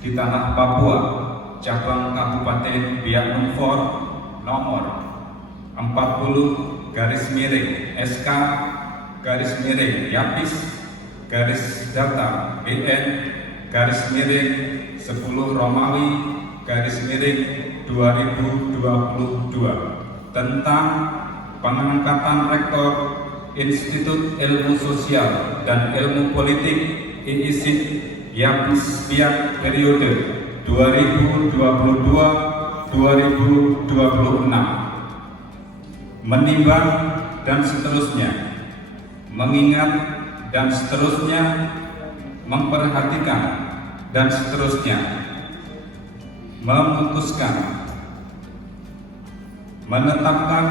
di tanah Papua, cabang Kabupaten Biak Numfor nomor 40/SK/Yapis data BN/10 Romawi/2022 tentang pengangkatan Rektor Institut Ilmu Sosial dan Ilmu Politik IISIP Yapis Biak periode 2022-2026, menimbang dan seterusnya, mengingat dan seterusnya, memperhatikan dan seterusnya, memutuskan, menetapkan.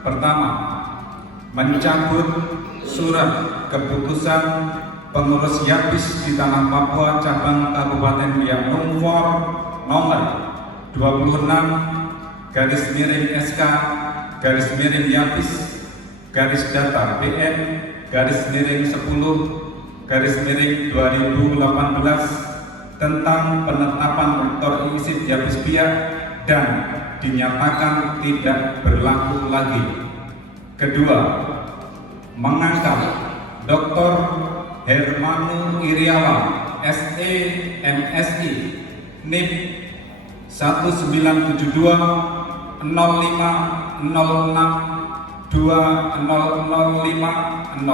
Pertama, mencabut surat keputusan pengurus Yapis di tanah Papua cabang Kabupaten Biak Numfor nomor 26/SK/Yapis data BN/10/2018 tentang penetapan Rektor IISIP Yapis Biak dan dinyatakan tidak berlaku lagi. Kedua, mengangkat Dr. Hermanu Iriawan, SE, MSI, NIP 1972-005-001-1001,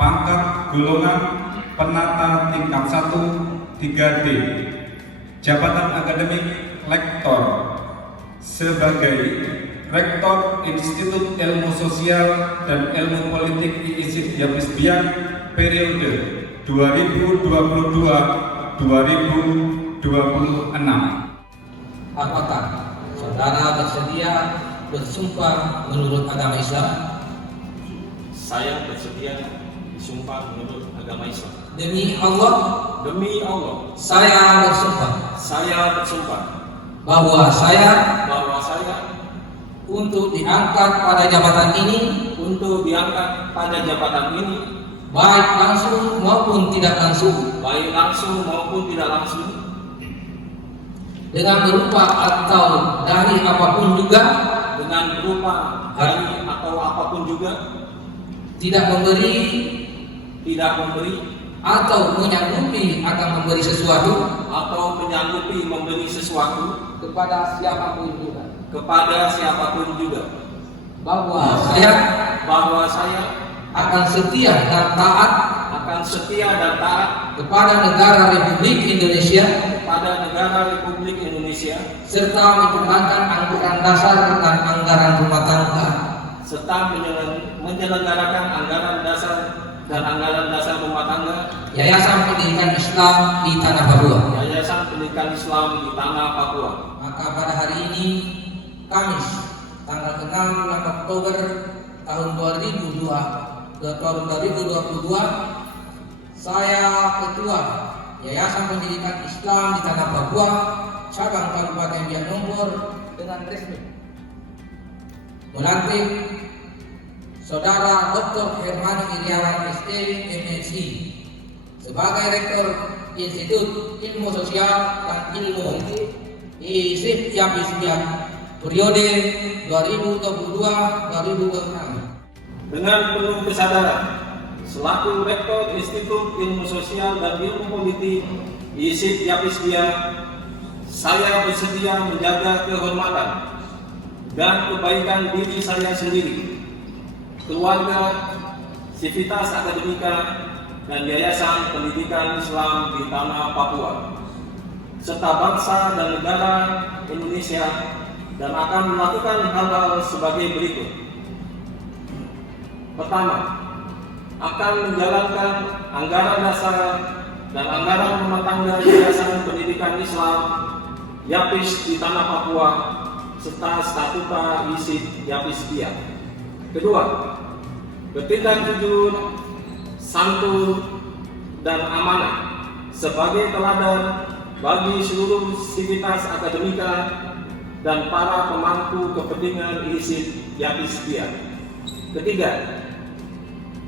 pangkat golongan penata tingkat 1 3D, jabatan akademik lektor sebagai Rektor Institut Ilmu Sosial dan Ilmu Politik IISIP Yapis Biak periode 2022-2026. Apakah saudara bersedia bersumpah menurut agama Islam? Saya bersedia disumpah menurut agama Islam. Demi Allah. Demi Allah. Saya bersumpah. Saya bersumpah bahwa saya untuk diangkat pada jabatan ini, baik langsung maupun tidak langsung, dengan berupa atau dari apapun juga, tidak memberi atau menyanggupi akan memberi sesuatu kepada siapapun juga, bahwa saya akan setia dan taat kepada negara Republik Indonesia serta menjalankan anggaran dasar dan anggaran rumah tangga Yayasan Pendidikan Islam di Tanah Papua. Maka pada hari ini, Kamis, tanggal 6 bulan Oktober tahun 2022, saya Ketua Yayasan Pendidikan Islam di Tanah Papua, cabang Kabupaten Biak Numfor, dengan resmi melantik Saudara Dr. Hermanu Iriawan, SE, MSI sebagai Rektor Institut Ilmu Sosial dan Ilmu Politik IISIP Yapis Biak periode 2022-2026. Dengan penuh kesadaran, selaku Rektor Institut Ilmu Sosial dan Ilmu Politik IISIP Yapis Biak, saya bersedia menjaga kehormatan dan kebaikan diri saya sendiri, keluarga, sivitas akademika, dan Yayasan Pendidikan Islam di Tanah Papua, serta bangsa dan negara Indonesia, dan akan melakukan hal-hal sebagai berikut. Pertama, akan menjalankan anggaran dasar dan anggaran rumah tangga Yayasan Pendidikan Islam Yapis di Tanah Papua serta statuta IISIP Yapis Biak. Kedua, bertindak jujur, santun, dan amanah sebagai teladan bagi seluruh sivitas akademika dan para pemangku kepentingan IISIP Yapis Biak. Ketiga,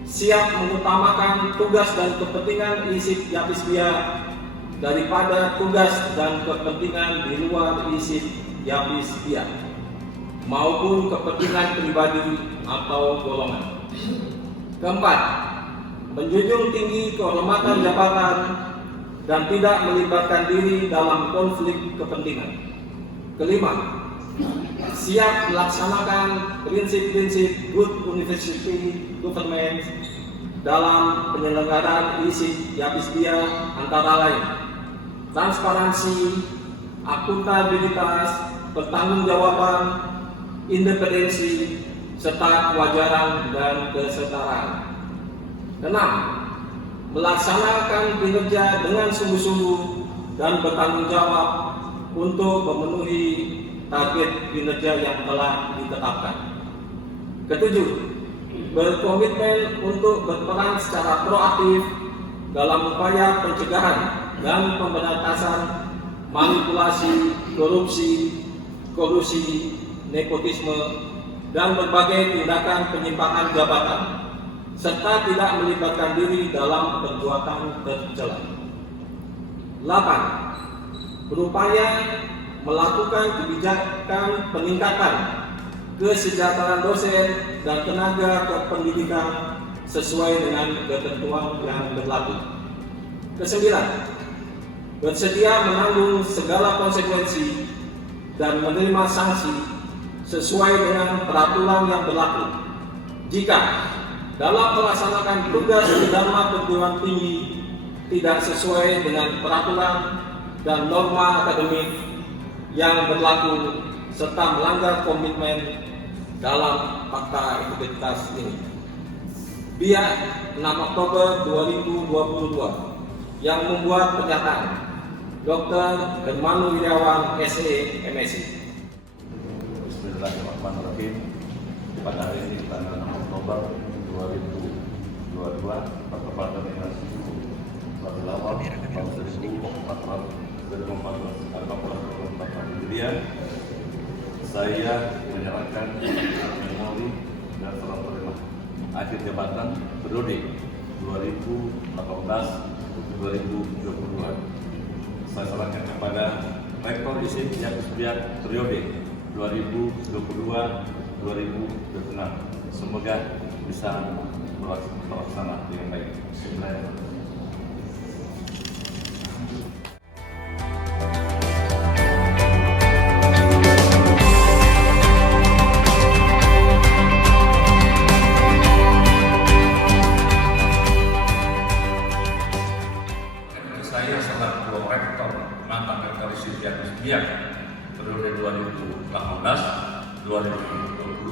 siap mengutamakan tugas dan kepentingan ISIP Yapisbia daripada tugas dan kepentingan di luar ISIP Yapisbia maupun kepentingan pribadi atau golongan. Keempat, menjunjung tinggi kehormatan jabatan dan tidak melibatkan diri dalam konflik kepentingan. Kelima, siap melaksanakan prinsip-prinsip good university government dalam penyelenggaraan ISIP Yapisbia antara lain transparansi, akuntabilitas, pertanggungjawaban, independensi, serta kewajaran dan kesetaraan. Keenam, melaksanakan kinerja dengan sungguh-sungguh dan bertanggung jawab untuk memenuhi target kinerja yang telah ditetapkan. Ketujuh, berkomitmen untuk berperan secara proaktif dalam upaya pencegahan dan pemberantasan manipulasi, kolusi, nepotisme, dan berbagai tindakan penyimpangan jabatan, serta tidak melibatkan diri dalam perbuatan tercela. 8. Berupaya melakukan kebijakan peningkatan kesejahteraan dosen dan tenaga kependidikan sesuai dengan ketentuan yang berlaku. Kesembilan, bersedia menanggung segala konsekuensi dan menerima sanksi sesuai dengan peraturan yang berlaku jika dalam melaksanakan tugas di Dharma perguruan tinggi tidak sesuai dengan peraturan dan norma akademik yang berlaku serta melanggar komitmen dalam fakta integritas ini. Biak 6 Oktober 2022 yang membuat pernyataan Dr. Hermanu Wiryawan SE MSI. Bismillahirrahmanirrahim. Pada hari ini tanggal 6 Oktober 2022 bertepatan dengan Rabiul Awal tahun 1444 Hijriah, saya menyerahkan memori dan salam terima akhir jabatan periode 2018-2022. Saya serahkan kepada Rektor ISIP Yapisbia periode 2022-2026. Semoga bisa terlaksana dengan baik. Bismillahirrahmanirrahim. Saya selaku Rektor mantan Rektor ISIP Yapisbia periode 2018-2022,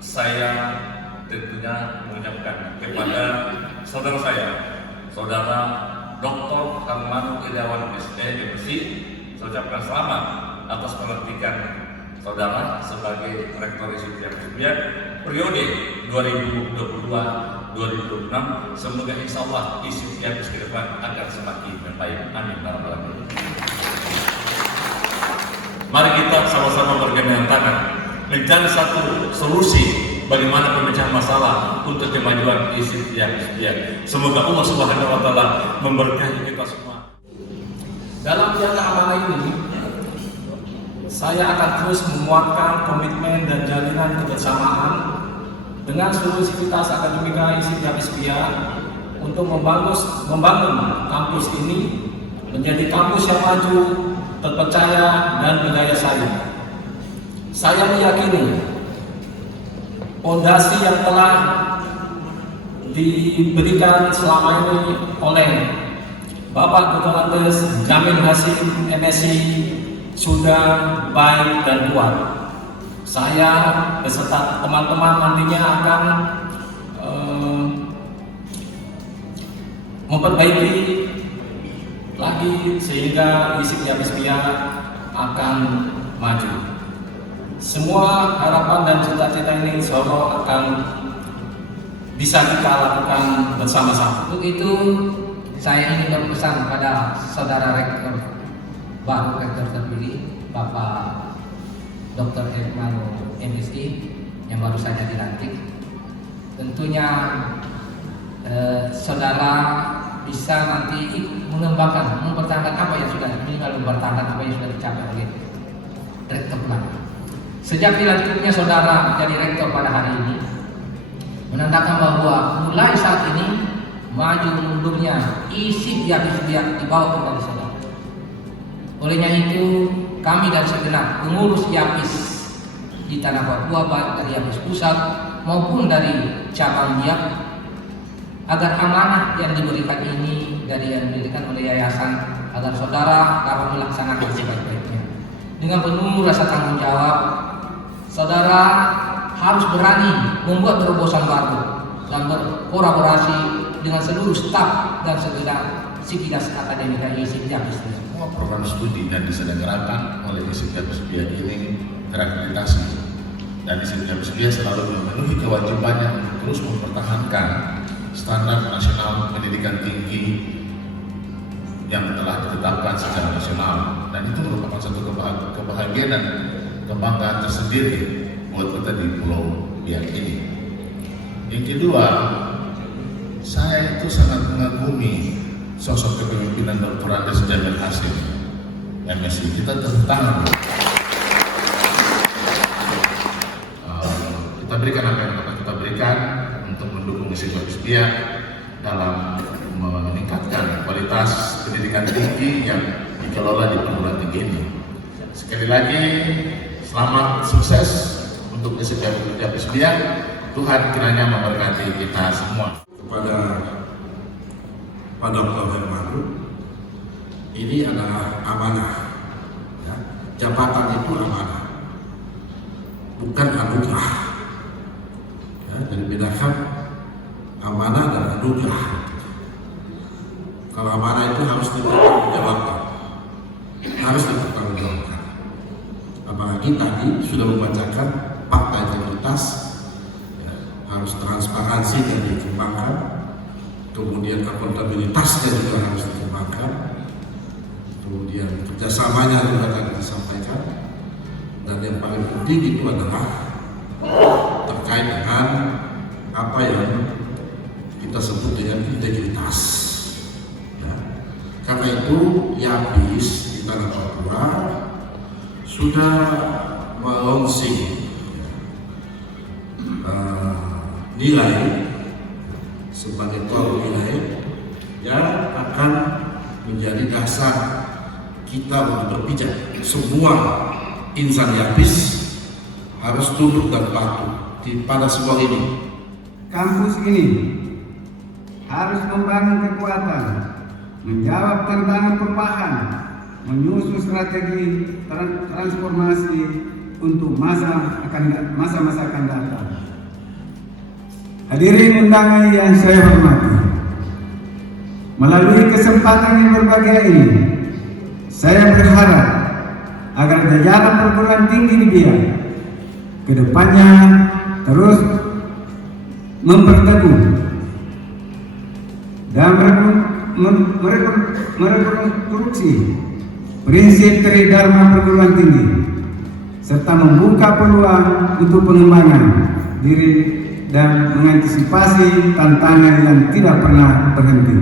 saya tentunya mengucapkan kepada saudara saya, Saudara Dr. Hermanu Wiryawan SE MSI, saya ucapkan selamat atas pelantikan saudara sebagai Rektor ISIP Yapisbia periode 2022-2026. Semoga insya Allah ISIP Yapisbia ke depan akan semakin membaik. Amin. Mari kita sama-sama bergandeng tangan mencari satu solusi bagaimana pemecahan masalah untuk kemajuan ISIP Yapisbia. Semoga Allah Subhanahu wa Ta'ala memberkahi kita semua. Dalam jangka amanah ini, saya akan terus menguatkan komitmen dan jalinan kebersamaan dengan seluruh sivitas akademika ISIP Yapisbia untuk membangun kampus ini menjadi kampus yang maju, terpercaya, dan berdaya saing. Saya meyakini fondasi yang telah diberikan selama ini oleh Bapak Dr. Andes Jamil Hasim MSI sudah baik dan kuat. Saya beserta teman-teman nantinya akan memperbaiki lagi sehingga ISIP Yapisbia akan maju. Semua harapan dan cita-cita ini insya Allah akan bisa kita lakukan bersama-sama. Untuk itu saya ingin berpesan pada saudara rektor baru, rektor terpilih Bapak Dr. Hermanu MSI yang baru saja dilantik. tentunya saudara bisa nanti mengembangkan, mempertahankan apa yang sudah minimal mempertahankan apa yang sudah dicapai oleh rektor pelana. Sejak dilantiknya saudara menjadi rektor pada hari ini, menandakan bahwa mulai saat ini maju mundurnya isi biak di bawah kendali saudara. Olehnya itu kami dan segenap pengurus YAPIS di tanah Papua, baik dari YAPIS pusat maupun dari cabang Biak, agar amanah yang diberikan ini dari yang diberikan oleh yayasan, agar saudara dapat melaksanakan sebaik-baiknya dengan penuh rasa tanggung jawab. Saudara harus berani membuat terobosan baru dan berkolaborasi dengan seluruh staf dan segenap Sivitas Akademika ISIP YAPIS. Semua program studi yang diselenggarakan oleh ISIP YAPIS ini terakreditasi, dan ISIP YAPIS selalu memenuhi kewajibannya untuk terus mempertahankan standar nasional pendidikan tinggi yang telah ditetapkan secara nasional, dan itu merupakan satu kebahagiaan dan kebanggaan tersendiri buat kita di Pulau Biak ini. Yang kedua, saya itu sangat mengagumi sosok kepemimpinan Dr. Andes Jamil Hasim, MSI. Kita tepuk tangan. Kita berikan apa yang dapat kita berikan untuk mendukung ISIP YAPIS Biak dalam meningkatkan kualitas pendidikan tinggi yang dikelola di perguruan tinggi ini. Sekali lagi, selamat sukses untuk ISIP YAPIS Biak. Tuhan kiranya memberkati kita semua. Kepada Pak Dr. Hermansyah, ini adalah amanah. Ya. Jabatan itu amanah, bukan anugerah. Ya, jadi bedakan amanah dan anugerah. Kalau amanah itu harus dipertanggungjawabkan, harus dipertanggungjawabkan. Apalagi tadi sudah membacakan fakta integritas, ya, harus transparansi dan dikembangkan, kemudian akuntabilitasnya juga harus dikembangkan, kemudian kerjasamanya juga akan disampaikan, dan yang paling penting itu adalah terkait dengan apa yang kita sebut dengan integritas. Ya. Karena itu YAPIS di tanah Papua sudah melonsing nilai sebagai core nilai yang akan menjadi dasar kita untuk berpijak. Semua insan YAPIS harus tunduk dan patuh pada sebuah ini. Kampus ini harus membangun kekuatan, menjawab tantangan perubahan, menyusun strategi transformasi untuk masa-masa akan datang. Hadirin undangan yang saya hormati, melalui kesempatan yang berbahagia ini, saya berharap agar jajaran perguruan tinggi di Biak kedepannya terus memperteguh dan merekonstruksi prinsip tridharma perguruan tinggi serta membuka peluang untuk pengembangan diri dan mengantisipasi tantangan yang tidak pernah berhenti.